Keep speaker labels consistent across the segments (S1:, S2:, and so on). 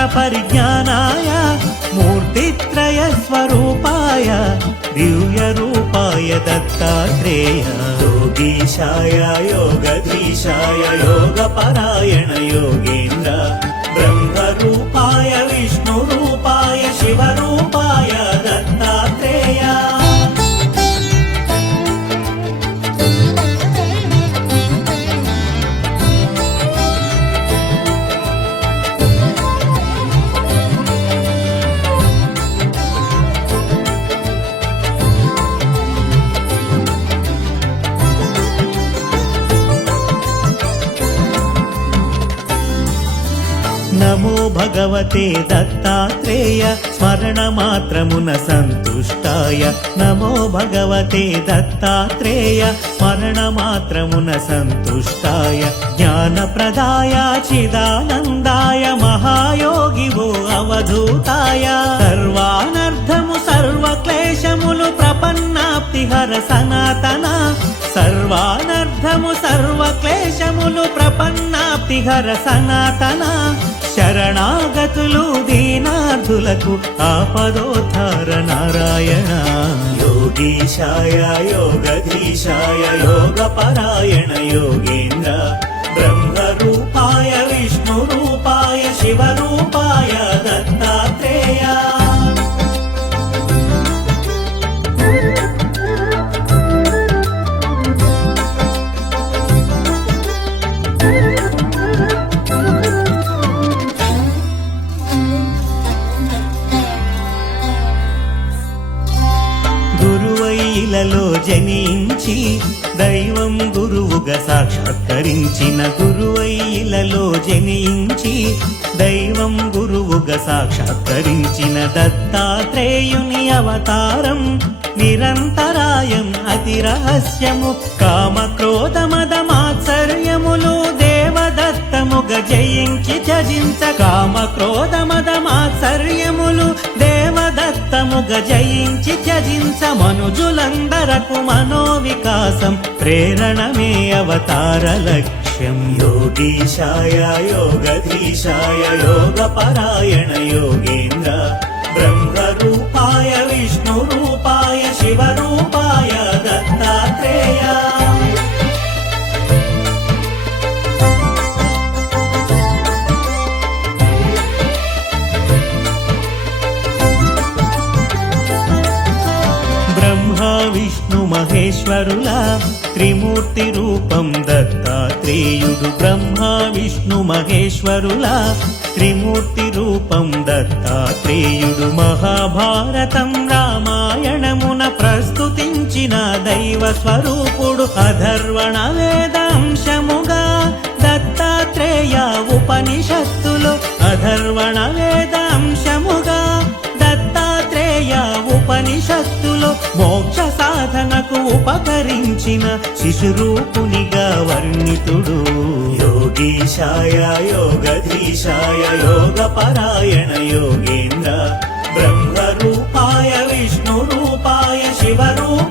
S1: वेदशास्त्रपरिज्ञानाय मूर्तित्रयस्वरूपाय दिव्यरूपाय दत्तात्रेय योगीशाय योगधीशाय योगपरायण योगेन्द्र ब्रह्मरूपाय నమో భగవతే దత్తాత్రేయ స్మరణ మాత్రమున సంతుష్టాయ. నమో భగవతే దత్తాత్రేయ స్మరణ స్మరణమాత్రమున సంతుష్టాయ. జ్ఞానప్రదాయ చిదానందాయ మహాయోగి మహాయోగివో అవధూతాయ. సర్వానర్థము సర్వక్లేశములు ప్రపన్నాప్తిహర సనాతన. సర్వానర్థము సర్వక్లేశములు ప్రపన్న ప్రపన్నాప్తిహర సనాతన శరణాగతులు దీనార్థులకు ఆపదోద్ధార నారాయణ. యోగీశాయ యోగధీశాయ యోగపరాయణ యోగేంద్ర. జనించి దైవం గురువుగా సాక్షాత్కరించిన గురువైలలో జనించి దైవం గురువుగా సాక్షాత్కరించిన దత్తాత్రేయుని అవతారం నిరంతరాయం అతి రహస్యము కామ క్రోధ మద మాత్సర్యములు దేవదత్తముగ జయించి జజించ కామ క్రోధ మద రక్తముగ జయించి త్యజించ మనుజులందరకు మనోవికాసం ప్రేరణమే అవతార లక్ష్యం. యోగీశాయ యోగధీశాయ యోగపరాయణ యోగేంద్ర బ్రహ్మరూపాయ విష్ణురూపాయ శివరూపాయ దత్తాత్రేయ. త్రిమూర్తి రూపం దత్తాత్రేయుడు బ్రహ్మ విష్ణు మహేశ్వరుల. త్రిమూర్తి రూపం దత్తాత్రేయుడు మహాభారతం రామాయణమున ప్రస్తుతించిన దైవ స్వరూపుడు అధర్వణ వేదాంశముగా దత్తాత్రేయ ఉపనిషత్తులు అధర్వణ వేదాంశముగా ఉపనిషత్తులో మోక్ష సాధనకు ఉపకరించిన శిశురూపునిగా వర్ణితుడు. యోగీశాయ యోగధీశాయ యోగపరాయణ యోగేంద్ర. బ్రహ్మరూపాయ విష్ణురూపాయ శివరూప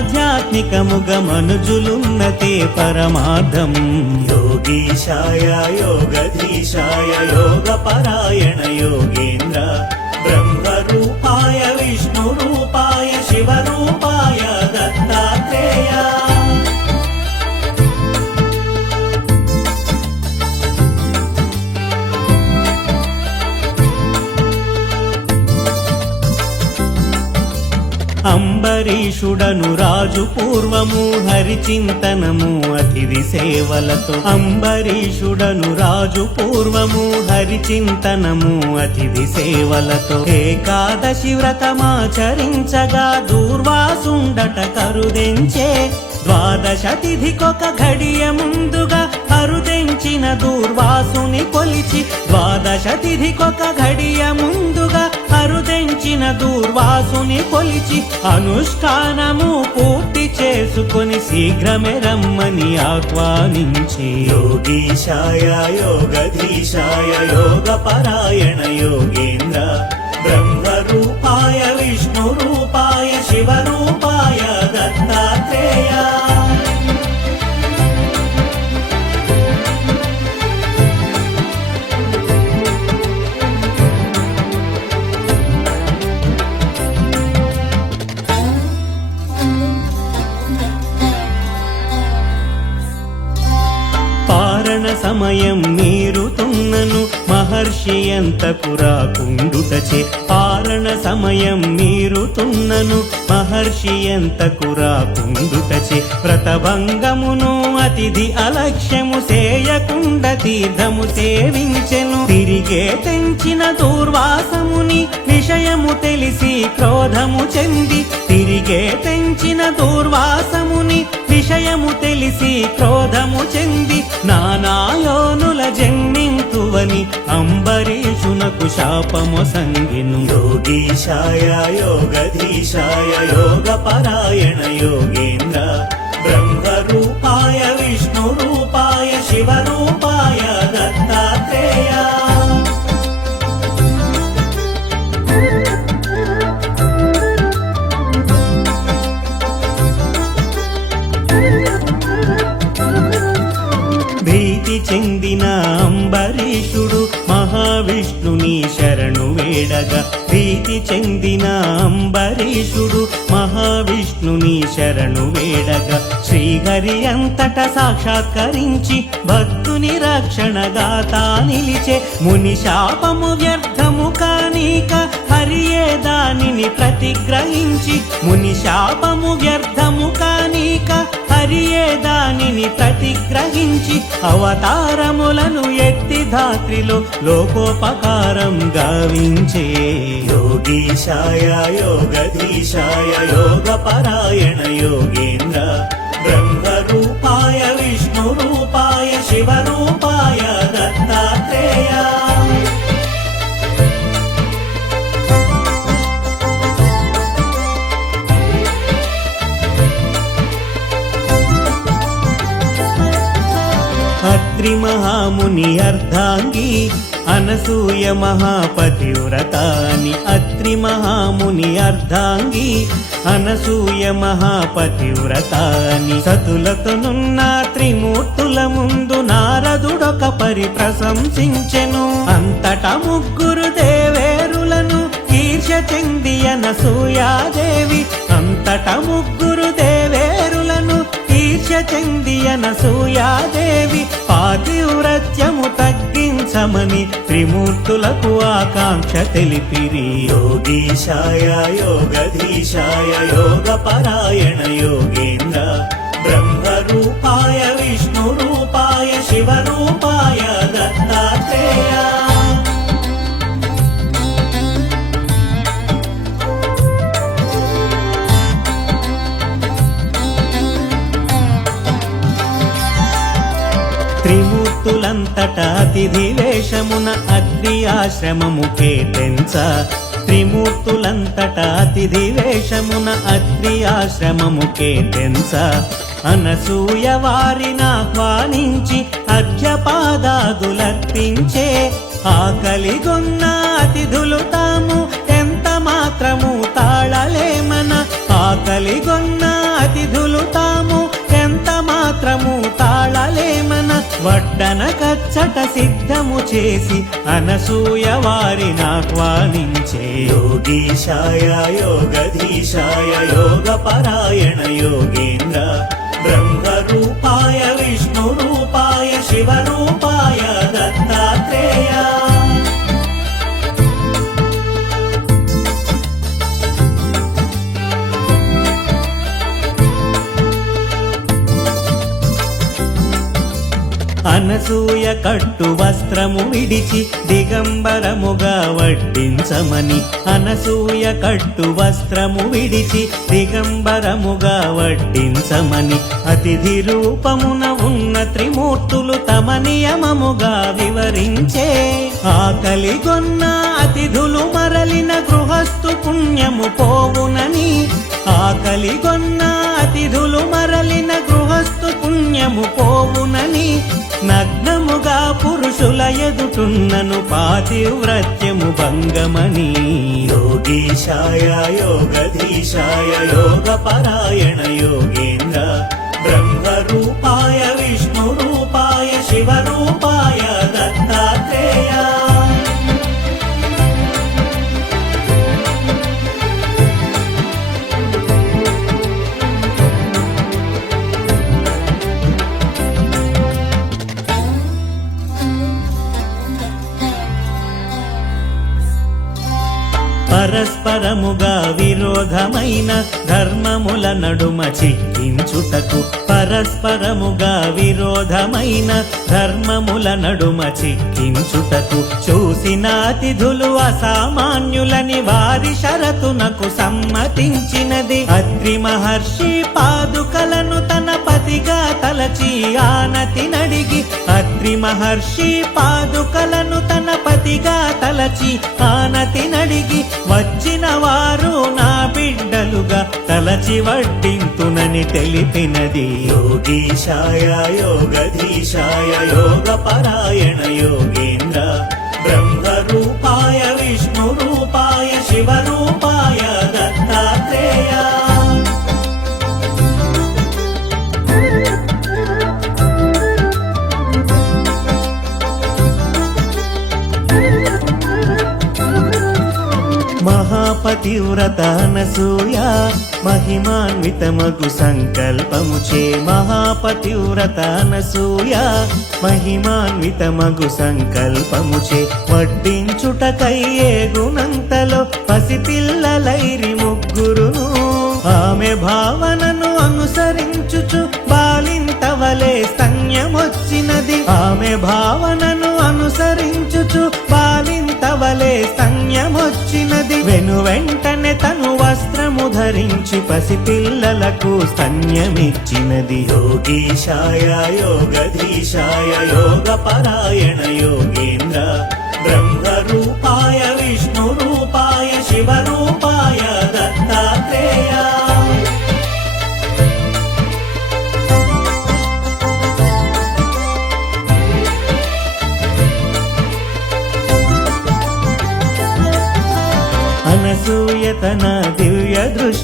S1: ఆధ్యాత్మికముగ మనుజులున్నతే పరమార్థం. యోగీశాయ యోగధీశాయ యోగ పరాయణ యోగేంద్ర. బ్రహ్మరూపాయ విష్ణు అంబరీషుడను రాజు పూర్వము హరిచింతనము అతిథి సేవలతో. అంబరీషుడను రాజు పూర్వము హరిచింతనము అతిథి సేవలతో. ఏకాదశి వ్రతమాచరించగా దూర్వాసుండట కరుదెంచే. ద్వాదశ తిథికొక ఘడియ ముందుగా కరుదెంచిన దూర్వాసుని కొలిచి ద్వాదశ తిథికొక ఘడియ ముందుగా అరుదెంచిన దూర్వాసుని కొలిచి అనుష్ఠానము పూర్తి చేసుకొని శీఘ్రమే రమ్మని ఆహ్వానించి. యోగీశాయ యోగధీశాయ యోగ పరాయణ యోగేంద్ర. బ్రహ్మరూపాయ విష్ణు రూపాయ శివరూపాయ దత్తాత్రేయ. సమయం మీరుతున్నను. మహర్షి ఎంతకు రాకుండుటచే పారణ సమయం మీరుతున్నను. మహర్షి ఎంతకు రాకుండుటచే వ్రతభంగమును అతిథి అలక్ష్యము సేయకుండ తీర్థము సేవించెను. తిరిగే తెంచిన దూర్వాసముని విషయము తెలిసి క్రోధము చెంది తిరిగే తెంచిన దూర్వాసముని విషయము తెలిసి క్రోధము చెంది నానాయోనుల జన్మింతువని అంబరీషునకు శాపము సంగిను. యోగీశాయ యోగధీశాయ యోగ పరాయణ యోగేంద్ర. బ్రహ్మ రూపాయ విష్ణు రూపాయ శివ రూపాయ మహేశుడు మహావిష్ణుని శరణు వేడగా. ప్రీతి చెందిన అంబరీషుడు మహావిష్ణుని శరణు వేడగా. శ్రీహరి అంతట సాక్షాత్కరించి భక్తుని రక్షణగాతా నిలిచే. ముని శాపము వ్యర్థము కానీక హరియే దానిని ప్రతిగ్రహించి. ముని శాపము వ్యర్థము కానీక హరియే దానిని ప్రతిగ్రహించి అవతారములను ఎత్తి ధాత్రిలో లోకోపకారం గావించే. యోగీశాయ యోగధీశాయ యోగ పరాయణ యోగేంద్ర. బ్రహ్మరూపాయ విష్ణు రూపాయ శివరూపాయ దత్తాత్రేయ. అత్రి మహాముని అర్ధాంగి అనసూయ మహాపతివ్రతాని. అత్రి మహాముని అర్ధాంగి అనసూయ మహాపతివ్రతాని. సతులతోనున్న త్రిమూర్తుల ముందు నారదుడొక పరి ప్రశంసించెను. అంతట ముగ్గురు దేవేరులను కీర్ష చెంది అనసూయాదేవి అంతట ముగ్గురు దేవేరులను కీర్ష చెంది అనసూయాదేవి పాతివ్రత్యము తగ్గించమని త్రిమూర్తులకు ఆకాంక్ష తెలిపిరి. యోగీశాయ యోగధీశాయ యోగ పరాయణ యోగేంద్ర. బ్రహ్మరూపాయ విష్ణు రూపాయ శివరూపాయ దత్తాత్రేయ. త్రిమూర్తులంతట అతిథి వేషమున అగ్ని ఆశ్రమము కేటెంచ త్రిమూర్తులంతట అతిథి వేషమున అగ్ని ఆశ్రమము కేటెంచ అనసూయ వారిని ఆహ్వానించి అర్ఘ్యపాదాదులర్పించే ఆకలిగొన్న అతిథులు తాము ఎంత మాత్రము తాళలేమన. ఆకలిగొన్న అతిథులు తాము ఎంత మాత్రము తాళలేమన. వడ్డన కచ్చట సిద్ధము చేసి అనసూయ వారిని ఆహ్వానించే. యోగీశాయ యోగధీశాయ యోగ పరాయణ యోగేంద్ర. బ్రహ్మ రూపాయ విష్ణు రూపాయ శివ రూపాయ దత్తా. అనసూయ కట్టు వస్త్రము విడిచి దిగంబరముగా వడ్డించమని అనసూయ కట్టు వస్త్రము విడిచి దిగంబరముగా వడ్డించమని అతిథి రూపమున ఉన్న త్రిమూర్తులు తమ నియమముగా వివరించే ఆకలిగొన్న అతిథులు మరలిన గృహస్థు పుణ్యము పోవునని ఆకలి గొన్న పుణ్యము పోవునని నగ్నముగా పురుషుల ఎదుటున్నను పాతివ్రత్యము భంగమని. యోగీశాయ యోగధీశాయ యోగ పరాయణ యోగేంద్ర. బ్రహ్మ రూపాయ విష్ణు రూపాయ శివ రూపాయ పరస్పరముగా విరోధమైన ధర్మముల నడుమ చిక్కించుటకు పరస్పరముగా విరోధమైన ధర్మముల నడుమ చిక్కించుటకు చూసిన అతిథులు అసామాన్యులని వారి షరతునకు సమ్మతించినది. అద్రి మహర్షి పాదుకలను తన పతిగా తలచి ఆనతి నడిగి అద్రి మహర్షి పాదుకలను తన పతిగా తలచి ఆనతి నడిగి వచ్చిన వారు నా బిడ్డలుగా తలచి వడ్డింతునని తెలిపినది. యోగీశాయ యోగధీశాయ యోగ పరాయణ యోగేంద్ర బ్రహ్మ రూపాయ తీవ్రత అనసూయ మహిమాన్వితమగు సంకల్పముచే మహాపతివ్రత అనసూయ మహిమాన్వితమగు సంకల్పముచే వడ్డించుటకయ్యే గుణంతలో పసిపిల్లలైరి వస్త్రము పసిపిల్లలకు స్తన్యమిచ్చినది యోగీశాయ యోగధీశాయ యోగ పరాయణ యోగేంద్ర. బ్రహ్మ రూపాయ విష్ణు రూపాయ శివ రూపాయ దత్తాత్రేయ.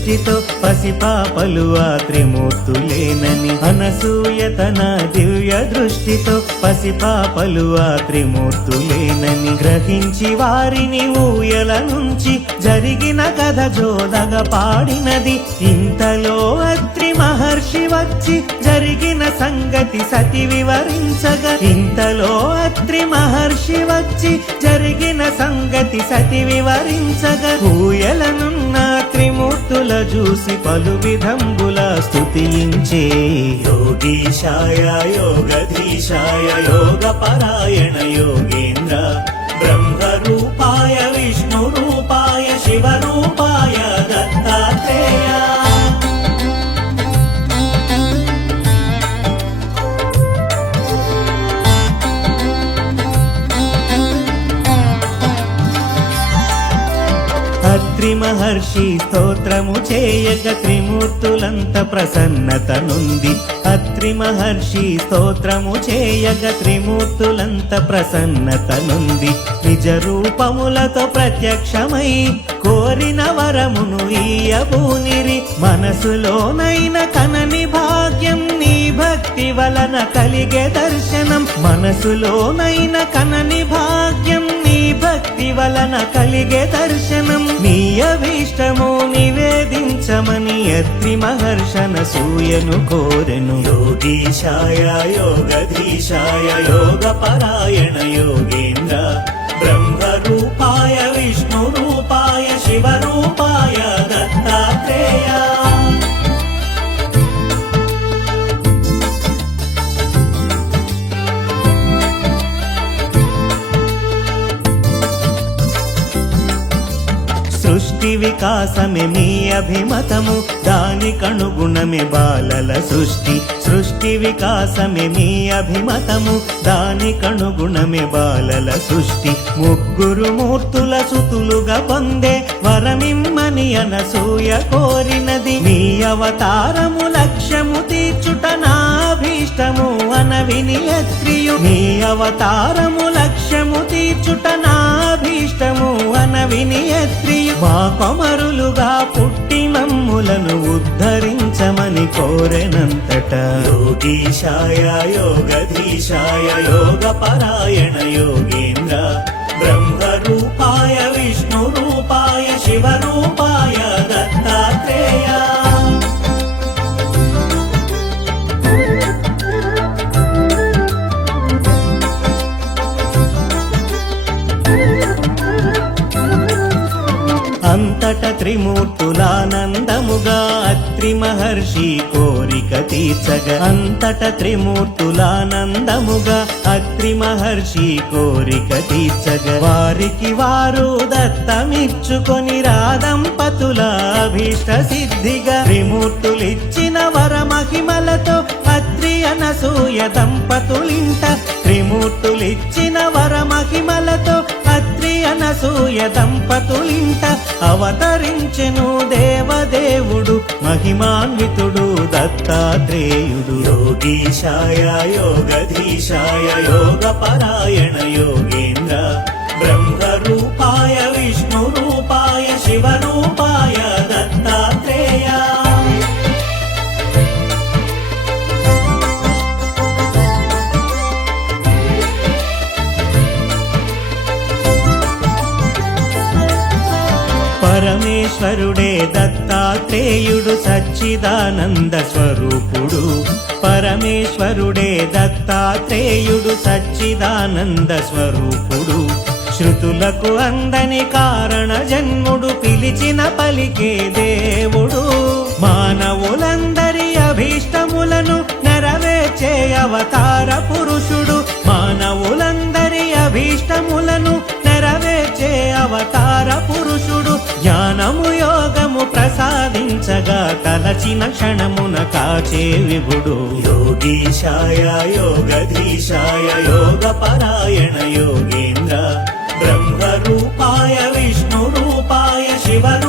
S1: దృష్టితో పసిపాపలు ఆ త్రిమూర్తులేనని అనసూయ తన దివ్య దృష్టితో పసిపాపలు ఆ త్రిమూర్తులేనని గ్రహించి వారిని ఊయల నుంచి జరిగిన కథ జోదగ పాడినది. ఇంతలో అత్రి మహర్షి వచ్చి జరిగిన సంగతి సతి వివరించగా. ఇంతలో అత్రి మహర్షి వచ్చి జరిగిన సంగతి సతి వివరించగా. ఊయలనున్న త్రిమూర్తి చూసి పలు విధంబుల స్థుతించే యోగీశాయ యోగధీశాయ యోగ పరాయణ యోగేంద్ర. బ్రహ్మ రూపాయ విష్ణు రూపాయ శివ రూపాయ అత్రి మహర్షి స్తోత్రము చేయగ త్రిమూర్తులంత ప్రసన్నత నుంది అత్రి మహర్షి స్తోత్రము చేయగ త్రిమూర్తులంత ప్రసన్నత నుంది నిజ రూపములతో ప్రత్యక్షమై కోరిన వరమును ఈయబూనిరి మనసులోనైన కనని భాగ్యం నీ భక్తి వలన కలిగే దర్శనం మనసులోనైన కనని భాగ్యం భక్తి వలన కలిగే దర్శనం. నీ అభీష్టము నివేదించమని అత్రి మహర్షణ సూయను కోరెను. యోగీశాయ యోగధీశాయ యోగ పరాయణ యోగేంద్ర. బ్రహ్మ రూపాయ విష్ణు రూపాయ శివ రూపాయ దత్తాత్రేయ వికాసమే మీ అభిమతము దానికనుగుణమే బాలల సృష్టి. సృష్టి వికాసమే మీ అభిమతము దానికనుగుణమే బాలల సృష్టి. ముగ్గురు మూర్తుల సుతులుగా పొందే వరమిమ్మని అనసూయ కోరినది. మీ అవతారము లక్ష్యము తీర్చుట నాభీష్టము అనవిని మీ అవతారము లక్ష్యము తీర్చుట నాభీష్టము మా కొమరులుగా పుట్టి మమ్ములను ఉద్ధరించమని కోరెనంతట. యోగీశాయ యోగధీశాయ యోగ పరాయణ యోగేంద్ర. బ్రహ్మ రూపాయ విష్ణు రూపాయ శివ త్రిమూర్తులానందముగా అత్రి మహర్షి కోరిక తీర్చగ అంతట త్రిమూర్తులానందముగా అత్రి మహర్షి కోరిక తీర్చగ వారికి వారు దత్తమిచ్చుకొని రాదంపతుల అభీష్ట సిద్ధిగా త్రిమూర్తులిచ్చిన వర మహిమలతో అత్రి అనసూయ దంపతులింట త్రిమూర్తులిచ్చిన వర మహిమలతో అత్రి అనసూయ దంపతులింట అవతరించెను దేవదేవుడు మహిమాన్వితుడు దత్తాత్రేయుడు. యోగీశాయ యోగధీశాయ యోగ పరాయణ యోగేంద్ర. బ్రహ్మ రూపాయ విష్ణు రూపాయ శివ పరమేశ్వరుడే దత్తాత్రేయుడు సచ్చిదానంద స్వరూపుడు. పరమేశ్వరుడే దత్తాత్రేయుడు సచ్చిదానంద స్వరూపుడు. శృతులకు అందని కారణ జన్ముడు పిలిచిన పలికే దేవుడు. మానవులందరి అభీష్టములను నెరవేర్చే అవతార పురుషుడు. మానవులందరి అభీష్టములను నెరవేర్చే అవతార పురుషుడు. జ్ఞానము తలచిన క్షణమున కాచే విభుడు. యోగీశాయ యోగధీశాయ యోగ పరాయణ యోగేంద్ర. బ్రహ్మ రూపాయ విష్ణు రూపాయ శివ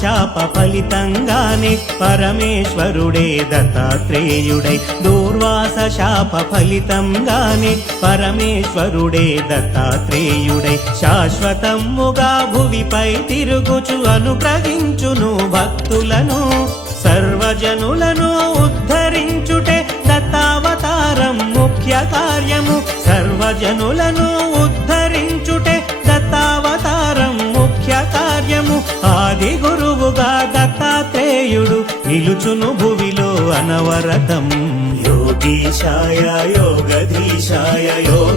S1: శాప ఫలితంగానే పరమేశ్వరుడే దత్తాత్రేయుడై దూర్వాస శాప ఫలితంగానే పరమేశ్వరుడే దత్తాత్రేయుడై. శాశ్వతముగా భువిపై తిరుగుచు అనుగ్రహించును భక్తులను సర్వజనులను ఉద్ధరించుటే దత్తావతారం ముఖ్య కార్యము. సర్వజనులను ఉద్ధరించు కార్యము ఆది గురువుగా దత్తాత్రేయుడు నిలుచును భువిలో అనవరతం. యోగీశాయ యోగధీశాయ యోగ